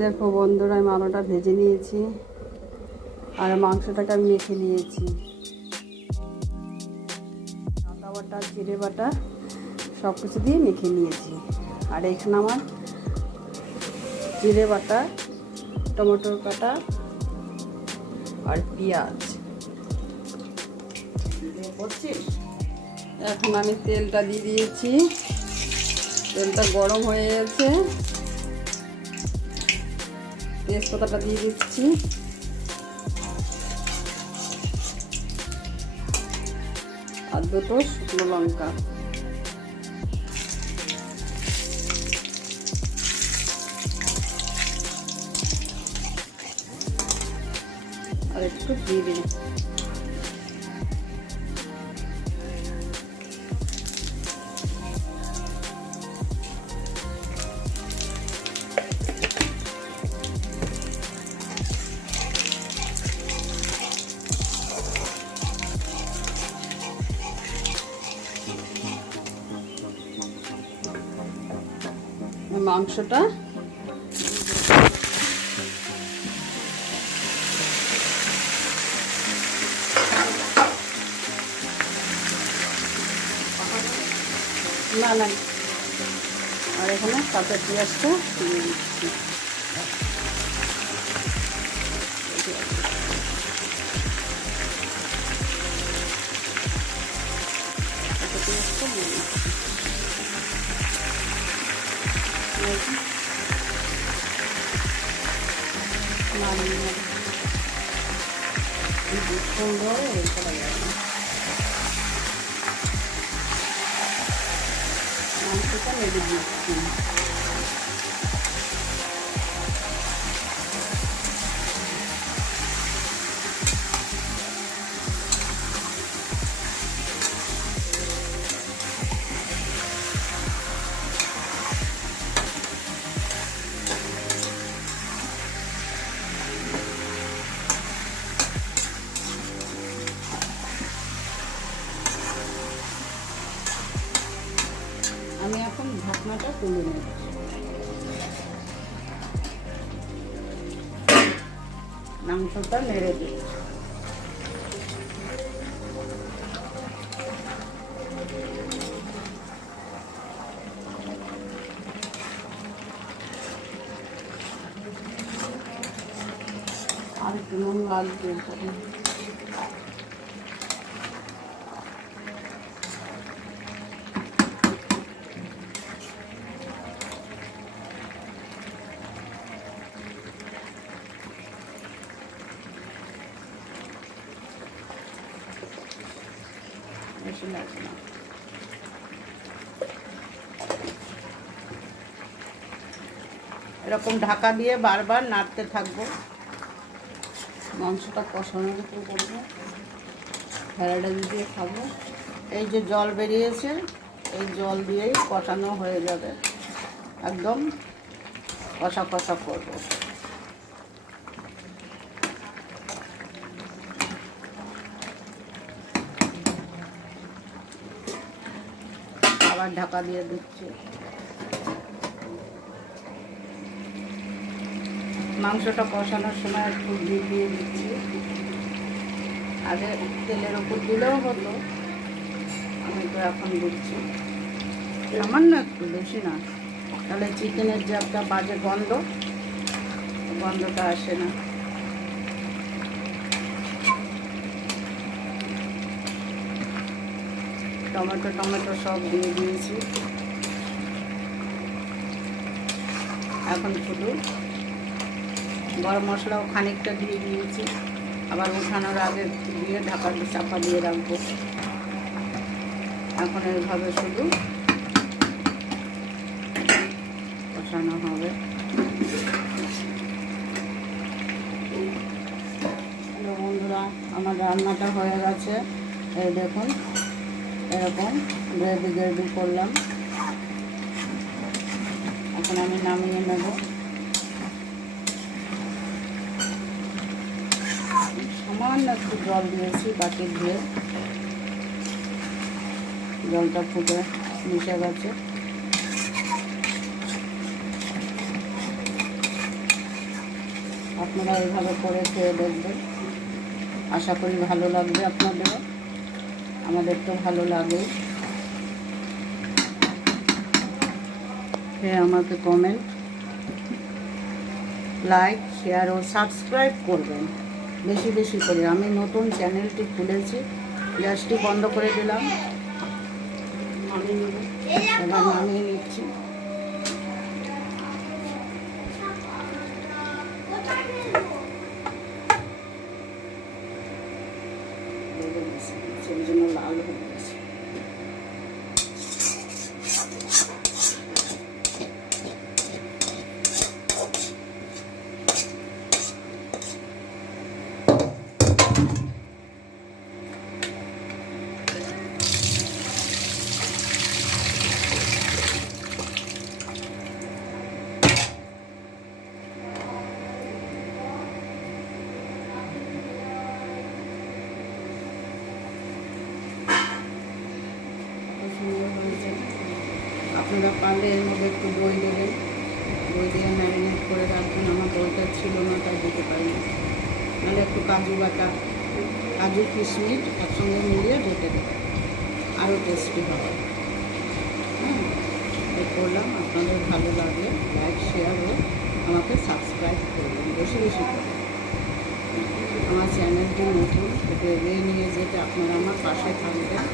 দেখো বন্ধুরা আমি আলুটা ভেজে নিয়েছি আর মাংসটাকে আমি মেখে নিয়েছি। আদা বাটা জিরে বাটা সব কিছু দিয়ে মেখে নিয়েছি। আর এখানে আমার জিরে বাটা টমেটোর কাটা আর পেঁয়াজ। এখন আমি তেলটা দিয়ে দিয়েছি। তেলটা গরম হয়ে গেছে। তেজপাতাটা দিয়ে দিচ্ছি আর দুটো শুকনো লঙ্কা আর একটু জিরে মাংসটা। না না। আর এখানে কাঁচা পেঁয়াজটা দিয়ে দিচ্ছি। সুন্দর এই করা যাবে মাংসটা নেড়ে দিচ্ছি আমি এখন ঢাকনাটা তুলে নেব মাংসটা নেড়ে দিই আর একটু নুন লাগবে। বেশি লাগবে না। এরকম ঢাকা দিয়ে বারবার নাড়তে থাকব। মাংসটা কষানোর উপর করব। ভেড়াটা দিয়ে খাব। এই যে জল বেরিয়েছে, এই জল দিয়েই কষানো হয়ে যাবে। একদম কষা কষা করব। আবার ঢাকা দিয়ে দিচ্ছি। মাংসটা কষানোর সময় একটু ঘি দিয়ে দিচ্ছি। আগে তেলের ওপর দিলেও হতো আমি তো এখন দিচ্ছি। সামান্য একটু, বেশি না। তাহলে চিকেনের যে একটা বাজে গন্ধ, গন্ধটা আসে না। টমেটো টমেটো সব দিয়ে দিয়েছি। এখন শুধু গরম মশলাও খানিকটা দিয়ে দিয়েছি। আবার উঠানোর আগে দিয়ে ঢাকা চাপা দিয়ে রাখব। এখন এইভাবে শুধু কষানো হবে। বন্ধুরা, আমার রান্নাটা হয়ে গেছে। এই দেখুন। এরকম গ্রেভি গ্রেভি করলাম। এখন আমি নামিয়ে নেব। সামান্য একটু জল দিয়েছি, বাকি ধুয়ে জলটা ফুটে মিশে গেছে। আপনারা এইভাবে করে খেয়ে দেখবেন। আশা করি ভালো লাগবে আপনাদেরও। আমাদের তো ভালো লাগে। হ্যাঁ আমাকে কমেন্ট লাইক শেয়ার ও সাবস্ক্রাইব করবেন। বেশি বেশি করে। আমি নতুন চ্যানেলটি খুলেছি, গ্যাসটি বন্ধ করে দিলাম। এবার নামিয়ে নিচ্ছি। সেই জন্য লাল হয়ে গেছে খুব সুন্দর হয়েছে আপনারা পারলে এর মধ্যে একটু দই দেবেন দই দিয়ে ম্যারিনেট করে রাখবেন আমার দইটা ছিল না, তাই দিতে পারিনি। নাহলে একটু কাজু বাটা, কাজু কিশমিশ একসঙ্গে মিলিয়ে বেটে দেবেন আরও টেস্টি হবে। হ্যাঁ করলাম। আপনাদের ভালো লাগলে লাইক শেয়ার ও আমাকে সাবস্ক্রাইব করবেন। বেশি বেশি আমার চ্যানেলটি নতুন এগিয়ে নিয়ে যেতে আপনারা আমার পাশে থাকবেন।